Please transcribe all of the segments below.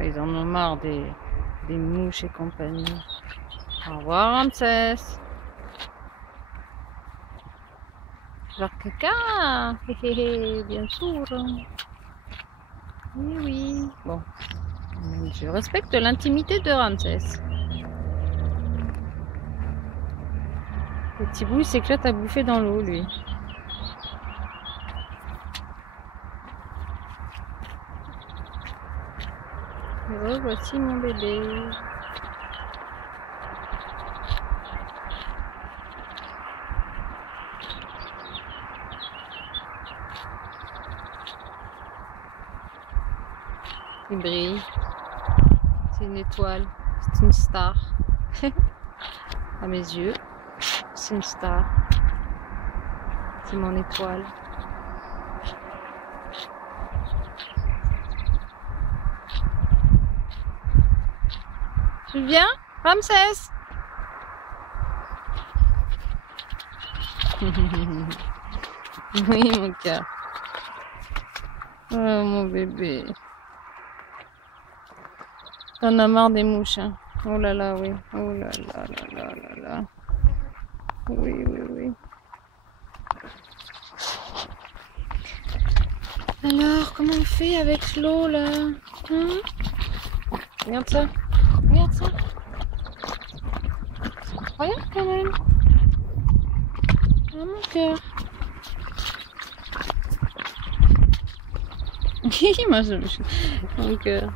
fois, ils en ont marre des mouches et compagnie. Au revoir, Ramsès. Faire caca. Bien sûr. Oui, oui. Bon. Je respecte l'intimité de Ramsès. Le petit bout, il s'éclate à bouffer dans l'eau, lui. Et revoici mon bébé. Il brille. C'est une étoile. C'est une star. À mes yeux, c'est une star. C'est mon étoile. Tu viens, Ramsès? Oui, mon cœur. Oh, mon bébé. T'en as marre des mouches, hein? Oh là là, oui. Oh là là là là là là. Oui, oui, oui. Alors, comment on fait avec l'eau, là? Hein? Regarde ça. Regarde ça. C'est incroyable, quand même. Ah, mon cœur. Moi, mon cœur.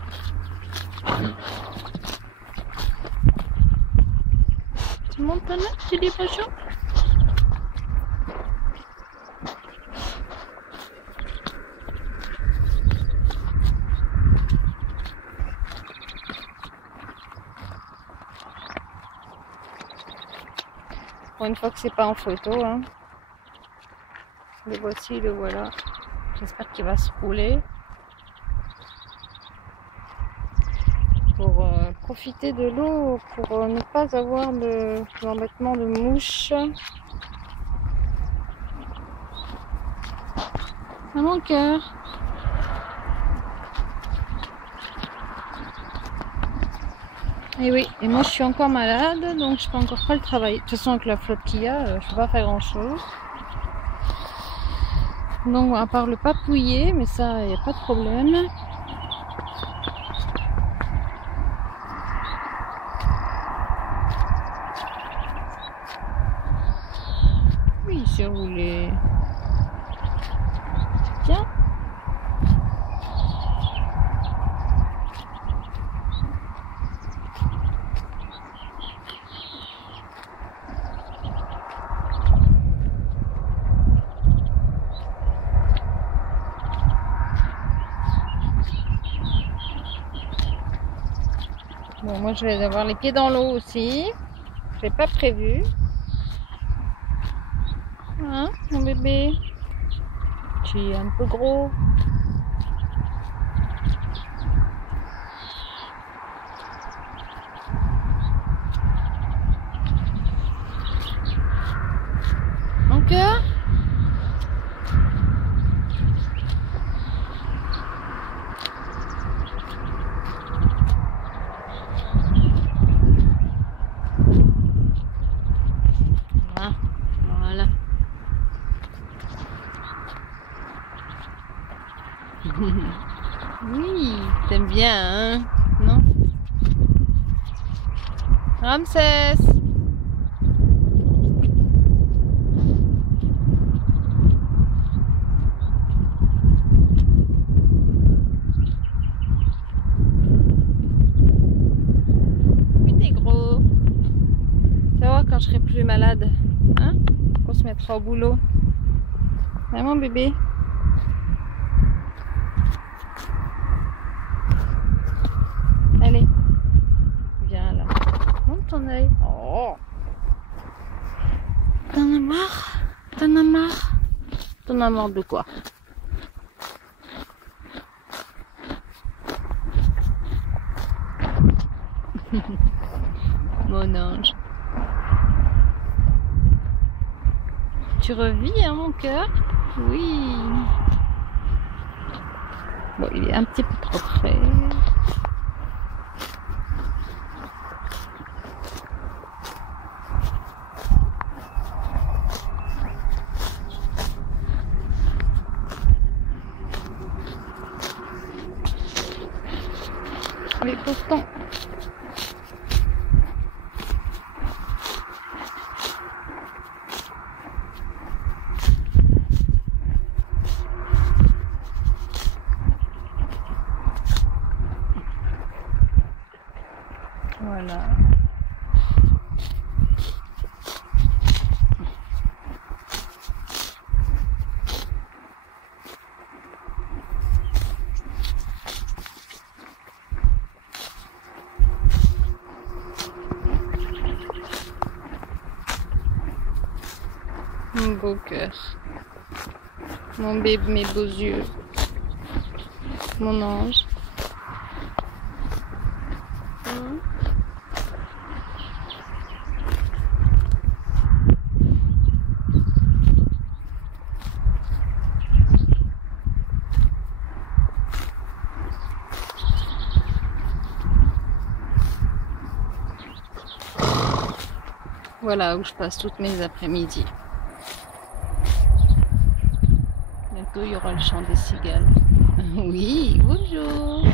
Tu montes ta main, tu dis bonjour. Pour une fois que c'est pas en photo, hein. Le voici, le voilà. J'espère qu'il va se rouler. Pour profiter de l'eau, pour ne pas avoir d'embêtement de mouches. À mon cœur. Et oui, et moi je suis encore malade, donc je peux encore pas le travailler. De toute façon, avec la flotte qu'il y a, je peux pas faire grand chose. Donc à part le papouiller, mais ça, il n'y a pas de problème. Oui, il s'est roulé. C'est bien. Bon, moi je vais avoir les pieds dans l'eau aussi. Je n'ai pas prévu. Hein, mon bébé? Tu es un peu gros. Mon cœur? Voilà. Oui, t'aimes bien, hein? Non? Ramsès! Oui, t'es gros. Tu vas voir quand je serai plus malade, hein? On se mettra au boulot. Hein, mon bébé? Allez, viens là. Monte ton œil. Oh. T'en as marre? T'en as marre? T'en as marre de quoi? Mon ange. Tu revis, hein, mon cœur? Oui. Bon, il est un petit peu trop près. Mais pourtant... Voilà. Mon beau cœur, mon bébé, mes beaux yeux, mon ange. Voilà où je passe toutes mes après-midi. Bientôt il y aura le chant des cigales. Oui, bonjour.